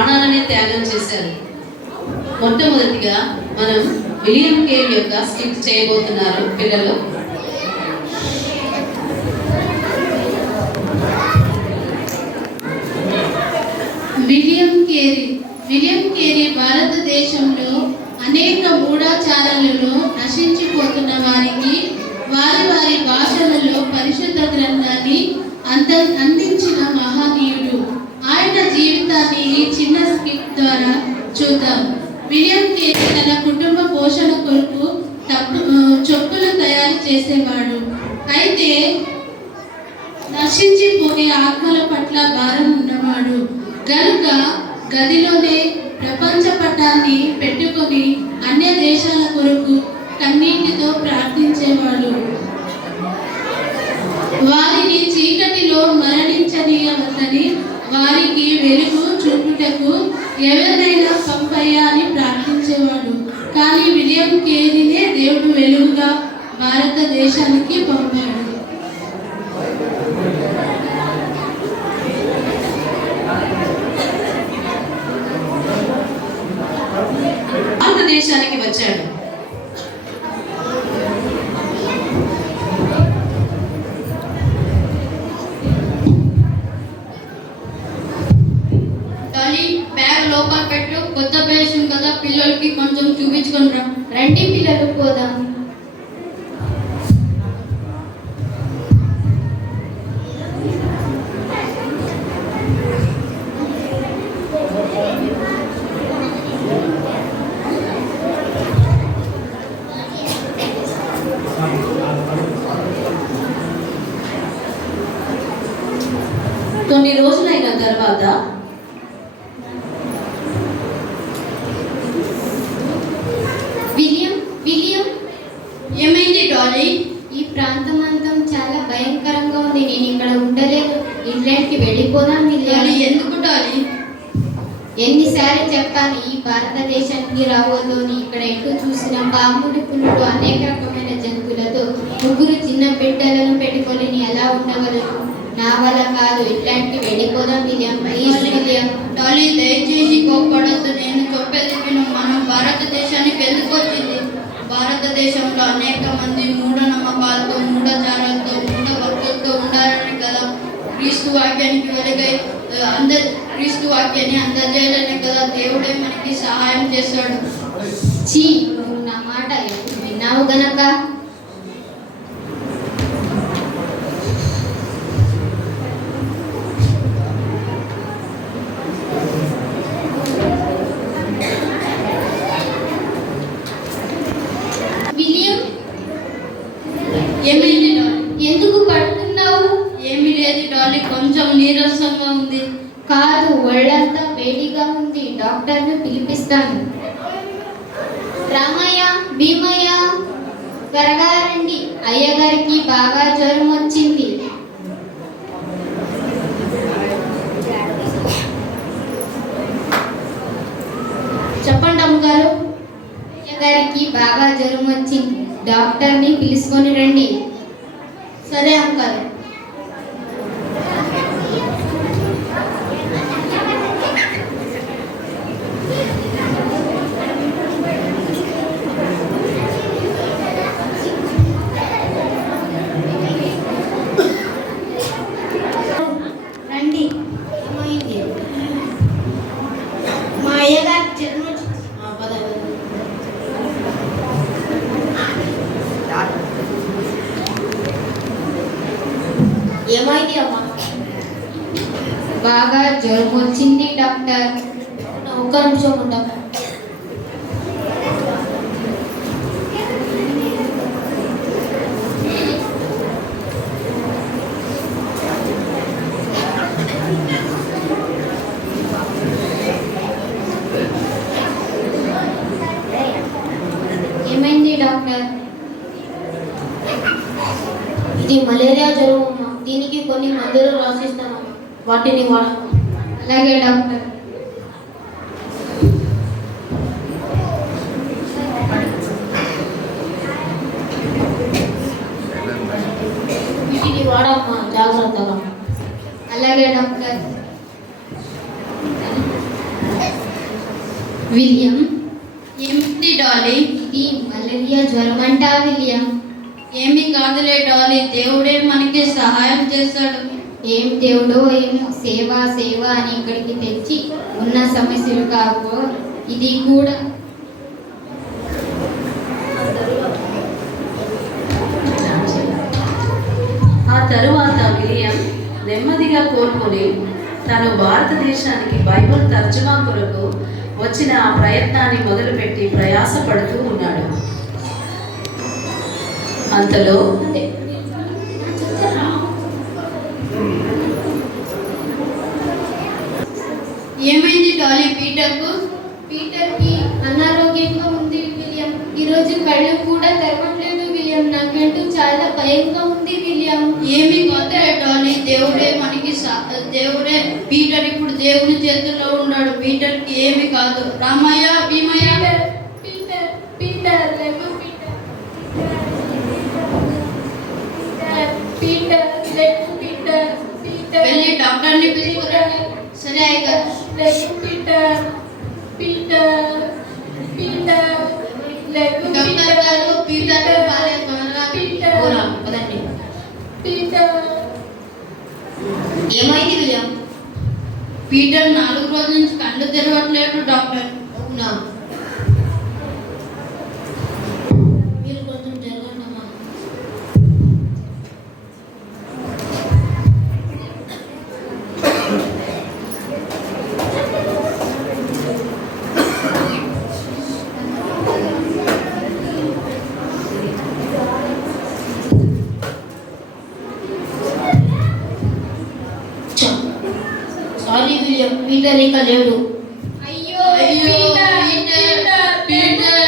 ప్రాణాలనే త్యాగం చేశారు. మొట్టమొదటిగా మనం విలియం కేరీ యొక్క స్కిట్ చేయబోతున్నారు పిల్లలు. విలియం కేరీ భారతదేశంలో అనేక మూఢాచారాలను నశించిపోతున్న వారికి వారి వారి భాషలలో పరిశుద్ధ గ్రంథాన్ని అందించిన మహనీయుడు. ఆయన జీవితాన్ని ఈ చిన్న స్కిట్ ద్వారా చూద్దాం. విలియం కేరీ తన కుటుంబ పోషణ కొరకు చెప్పులు తయారు చేసేవాడు. అయితే నశించిపోయే ఆత్మల పట్ల భారం ఉన్నవాడు గనుక గదిలోనే ప్రపంచ పటాన్ని పెట్టుకొని అన్య దేశాల కొరకు కన్నీటితో ప్రార్థించేవాడు. వారిని చీకటిలో మరణించనీయవద్దని, వారికి వెలుగు చూపుటకు ఎవరినైనా పంపయ్యా అని ప్రార్థించేవాడు. కానీ విలియం కేరీనే దేవుడు వెలుగుగా భారతదేశానికి పంపాడు. భారతదేశానికి వచ్చాడు. బ్యాగ్ లోపల పెట్టు, కొత్త పేషెంట్ కదా, పిల్లలకి కొంచెం చూపించుకొని రా. రండి పిల్లలు పోదాం. కొన్ని రోజులైన తర్వాత విలియం ఏమైంది డాలీ? ఈ ప్రాంతం అంతా చాలా భయంకరంగా ఉంది. నేను ఇక్కడ ఉండలేను. ఇంగ్లాండ్కి వెళ్ళిపోదాం. డాలీ ఎందుకు డాలీ? ఎన్నిసార్లు చెప్పాను ఈ భారతదేశానికి రావద్దు అని. ఇక్కడ ఎటు చూసిన పాములు, పులులు, అనేక రకమైన జంతువులతో ముగ్గురు చిన్న బిడ్డలను పెట్టుకొని ఎలా ఉండగలను? నా వల్ల కాదు. ఇట్లాంటి వెళ్ళిపోదాం విలియం. Please William. డాలీ దయచేసి కోప్పడద్దు. నేను చెప్పేది విను. మనం భారతదేశానికి ఎందుకు వచ్చింది? భారతదేశంలో అనేక మంది మూఢనమ్మకాలతో, మూఢాచారాలతో, మూఢ భక్తులతో ఉండాలని కదా క్రీస్తు వాక్యానికి వెలుగై క్రీస్తు వాక్యాన్ని అందజేయాలని కదా దేవుడే మనకి సహాయం చేశాడు. చీ, నువ్వు నా మాట ఎప్పుడు విన్నావు గనక? ఏమైంది డాలీ? ఎందుకు పడుతున్నావు? ఏమీ లేదు డాలీ, కొంచెం నీరసంగా ఉంది. కాదు, ఒళ్ళంతా వేడిగా ఉంది. డాక్టర్ని పిలిపిస్తాను. రామయ్య, భీమయ్య, త్వరగా రండి. అయ్యగారికి బాగా జ్వరం వచ్చింది. చెప్పండి అమ్మగారు. అయ్యగారికి బాగా జ్వరం వచ్చింది. డాక్టర్ని పిలుచుకొని రండి. సరే అమ్మగారు. రండి. ఏమైంది? మా అయ్యగారి జ్వరం వచ్చింది. ఏమైంది అమ్మా? బాగా జ్వరం వచ్చింది డాక్టర్. ఒక్క నిమిషం ఉంటా. ఏమైంది డాక్టర్? ఇది మలేరియా జ్వరం అమ్మా. దీనికి కొన్ని మందులు రాసిస్తాను, వాటిని వాడము. అలాగే డాక్టర్. వీటిని వాడమ్మా జాగ్రత్తగా. అలాగే డాక్టర్. విలియం, ఏమిటి డాలీ? ఇది మలేరియా జ్వరం అంట విలియం. ఏమీ కాదులే డాలీ, దేవుడే మనకి సహాయం చేస్తాడు. ఏం దేవుడో ఏమో, సేవ సేవ అని ఇక్కడికి తెచ్చి ఉన్న సమస్యలు కాకో ఇది కూడా. ఆ తరువాత విలియం నెమ్మదిగా కోలుకొని తను భారతదేశానికి బైబిల్ తర్జుమా కొరకు వచ్చిన ఆ ప్రయత్నాన్ని మొదలుపెట్టి ప్రయాసపడుతూ ఉన్నాడు. అంతలో ఏమైంది డాలీ పీటర్కు? పీటర్కి అనారోగ్యంగా ఉంది విలియం. ఈరోజు కళ్ళు కూడా తెరవట్లేదు విలియం. నాకంటూ చాలా భయంగా ఉంది విలియం. ఏమి కాదులే డాలీ, దేవుడే పీటర్ ఇప్పుడు దేవుని చేతుల్లో ఉన్నాడు. పీటర్కి ఏమి కాదు. రామయ్య, భీమయ్య, పీటర్ పీటర్ లేవు పీటర్ లేవు పీటర్ పీటర్ వెళ్ళి డాక్టర్ని పిలుచుకురండి. సరే అయ్యగారు. లేవు పీటర్ పీటర్ పీటర్ లేవు డాక్టర్ గారు, పీటర్ బాగాలేదు, పోరాం, పదండి. పీటర్. ఏమైంది విలియం? పీటర్ 4 రోజుల నుంచి కళ్ళు తెరవట్లేదు డాక్టర్. అవునా? మీరు కొంచెం జరగండి అమ్మా. సారీ విలియం, పీటర్ ఇక లేడు. అయ్యో అయ్యో, Peter Peter,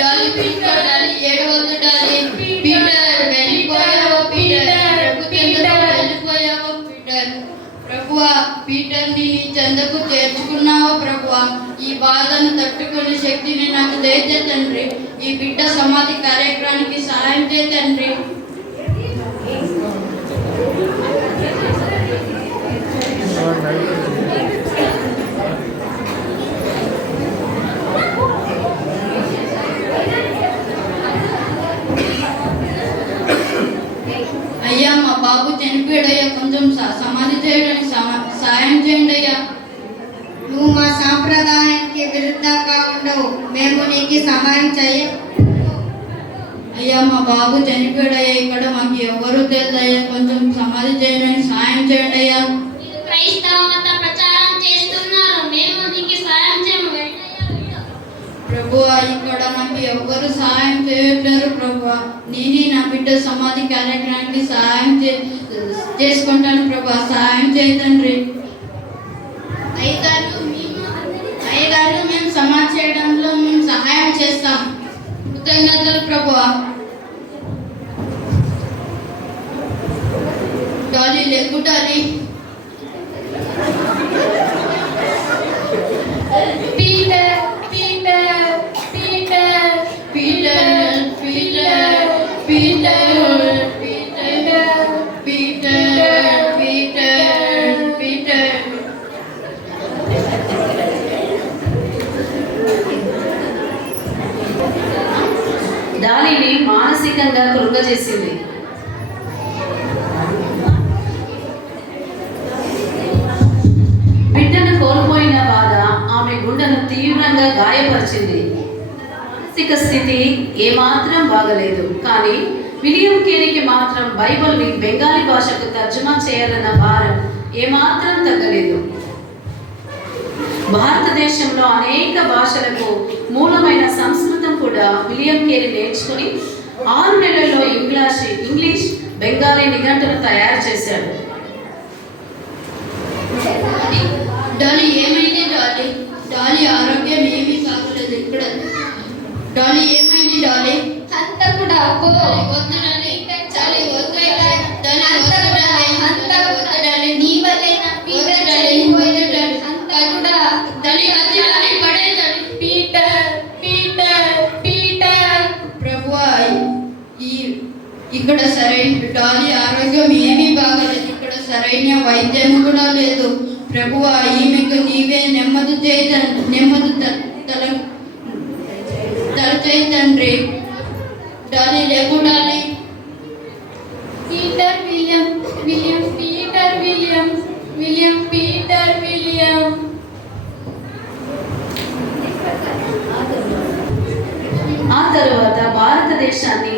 Dolly, Peter, Dolly, ఏడవద్దు డాలీ. పీటర్ వెళ్ళిపోయావు పీటర్, ప్రభు చెంతకు వెళ్ళిపోయావు పీటర్. ప్రభువా, పీటర్ని నీ చెంతకు చేర్చుకున్నావు ప్రభువా. ఈ బాధను తట్టుకునే శక్తిని నాకు దయచే తండ్రి. ఈ బిడ్డ సమాధి కార్యక్రమానికి సహాయం చేయ తండ్రి. అయ్యా, మా బాబు చనిపోయాడయ్యా, కొంచెం సమాధి చేయడానికి సహాయం చేయండి అయ్యా. నువ్వు మా సాంప్రదాయానికి విరుద్ధంగా ఉండవు. మేము నీకు సహాయం చేయ. అయ్యా, మా బాబు చనిపోయాడయ్యా, ఇక్కడ మాకు ఎవరు తెలియదయ్యా, కొంచెం సమాధి చేయడానికి సహాయం చేయండి అయ్యా. క్రైస్తవ మత ప్రచారం చేస్తున్నారు. మేము నీకు సహాయం చేయము. ప్రభువా, ఇక్కడ నాకు ఎవ్వరు సహాయం చేయట్లేరు ప్రభువా. నేనే నా బిడ్డ సమాధి కార్యక్రమానికి సహాయం చేసుకుంటాను ప్రభువా. సహాయం చేయతండ్రి. అయ్యగారు, మేము సమాధి చేయడంలో మేము సహాయం చేస్తాం. కృతజ్ఞతలు ప్రభువా. డాలీ, లెగ్గు Dolly. Peter Peter Peter Peter, Peter, Peter, Peter, Peter, Peter, Peter. డాలీని మానసికంగా కృంగజేసింది. బిడ్డను కోల్పోయిన బాధ ఆమె గుండెను తీవ్రంగా గాయపరిచింది. మానసిక స్థితి ఏమాత్రం బాగలేదు. కానీ విలియం కేరీకి మాత్రం బైబిల్ని బెంగాలీ భాషకు తర్జుమా చేయాలన్న భారం ఏమాత్రం తగ్గలేదు. భారతదేశంలో అనేక భాషలకు మూలమైన సంస్కృతం కూడా విలియం కేరీ నేర్చుకుని 6 నెలల్లో ఇంగ్లీష్ బెంగాలీ నిఘంటును తయారు చేశాడు. డాలీ, ఏమైంది డాలీ? డాలీ ఆరోగ్యం ఏమీ కాగలేదు ఇక్కడ. డాలీ, ఏమైంది డాలీ? హంతకుడా పో. వద్దు డాలీ, డాలీ వద్దు హంతకుడా, వద్దు డాలీ, నీ వల్లే నా పీటర్ చనిపోయాడు. హంతకుడా, డాలీ, వద్దు డాలీ, పడే డాలీ. Peter Peter Peter. ప్రభువా, ఇక్కడ సరైన డాలీ ఆరోగ్యం ఏమీ బాగలేదు. ఇక్కడ సరైన వైద్యం కూడా లేదు ప్రభువా ఈమెకు నీవే నెమ్మది తలచేయి తండ్రి. డాలీ లేకు Dolly. Peter William William Peter William William Peter William. ఆ తరువాత భారతదేశాన్ని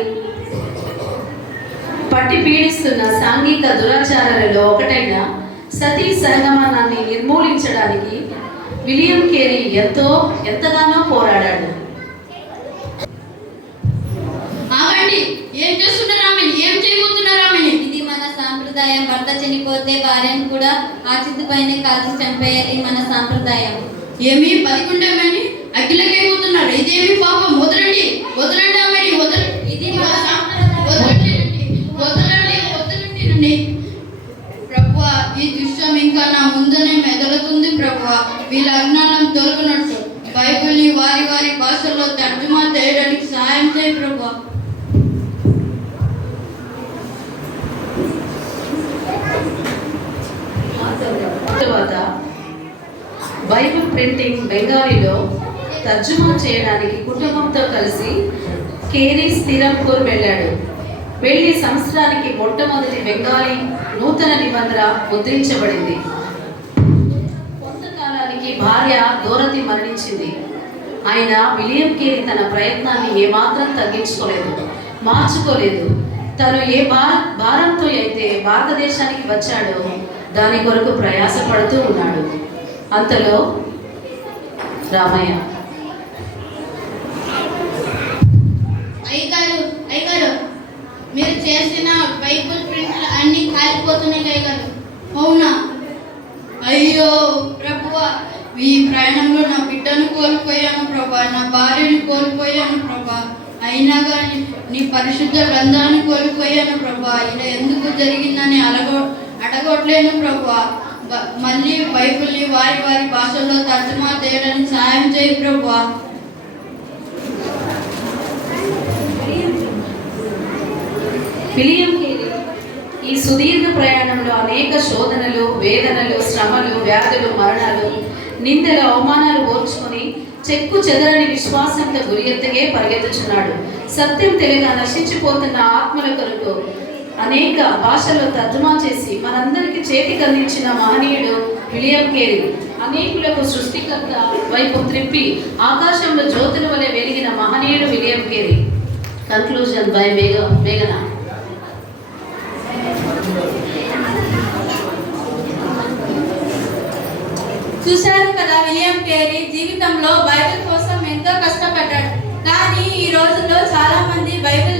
పట్టి పీడిస్తున్న సాంఘిక దురాచారాలలో ఒకటైన సతీ సంగమనాన్ని నిర్మూలించడానికి విలియం కేరీ ఎంతగానో పోరాడాడు. ఆగండి, ఏం చేస్తున్నారామని? ఏం చేయబోతున్నారామని? ఇది మన సాంప్రదాయం. భర్త చనిపోతే భార్యను కూడా ఆచితపైనే కాల్చి చంపేయాలి మన సాంప్రదాయం. ఏమి బతికుండమని అఖిలకైపోతున్నారు? ఇదేమి పాపం? వదలండి వదలండి ఆమెని ఇది మన సాంప్రదాయం. వదలండి. ప్రభువా ఈ దృశ్యం ఇంకా నా ముందునే మెదలుతుంది ప్రభువా. వీళ్ళ అజ్ఞానం తొలగినట్టు బైబిల్ని వారి వారి భాషల్లో తర్జుమా చేయడానికి సహాయం చేయి ప్రభువా. తరువాత బైబిల్ ప్రింటింగ్ బెంగాలీలో తర్జుమా చేయడానికి కుటుంబంతో కలిసి కేరీ స్థిరంపూర్ వెళ్ళాడు. వెళ్ళి సంవత్సరానికి మొట్టమొదటి బెంగాలీ నూతన నిబంధన ముద్రించబడింది. కొంతకాలానికి భార్య దోరతి మరణించింది. ఆయన విలియం కేరీ తన ప్రయత్నాన్ని ఏమాత్రం తగ్గించుకోలేదు, మార్చుకోలేదు. తను ఏ భారంతో అయితే భారతదేశానికి వచ్చాడో దాని కొరకు ప్రయాసపడుతూ ఉన్నాడు. అంతలో రామయ్య అయ్యగారు మీరు చేసిన బైబిల్ ప్రింట్లు అన్ని కాలిపోతున్నాయి అయ్యగారు. అవునా? అయ్యో ప్రభువా, ఈ ప్రయాణంలో నా బిడ్డను కోల్పోయాను ప్రభా, నా భార్యను కోల్పోయాను ప్రభా. అయినా కానీ నీ పరిశుద్ధ గ్రంథాన్ని కోల్పోయాను ప్రభా. ఇలా ఎందుకు జరిగిందని అడగట్లేను ప్రభా. మళ్ళీ బైబిల్ని వారి వారి భాషల్లో తర్జుమా చేయడానికి సహాయం చేయి ప్రభా. విలియం కేరీ ఈ సుదీర్ఘ ప్రయాణంలో అనేక శోధనలు, వేదనలు, శ్రమలు, వ్యాధులు, మరణాలు, నిందలు, అవమానాలు ఓర్చుకొని చెక్కు చెదరని విశ్వాసంతో గురి ఎత్తగే పరిగెత్తుచున్నాడు. సత్యం తెలియగా నశించిపోతున్న ఆత్మల కొరకు అనేక భాషల్లో తర్జుమా చేసి మనందరికీ చేతికి అందించిన మహనీయుడు విలియం కేరీ. అనేకులకు సృష్టికర్త వైపు త్రిప్పి ఆకాశంలో జ్యోతుల వలె వెలిగిన మహనీయుడు విలియం కేరీ. కన్క్లూజన్ బై మేఘనా. చూశారు కదా, విలియం కేరీ జీవితంలో బైబిల్ కోసం ఎంతో కష్టపడ్డాడు. కానీ ఈ రోజుల్లో చాలా మంది బైబిల్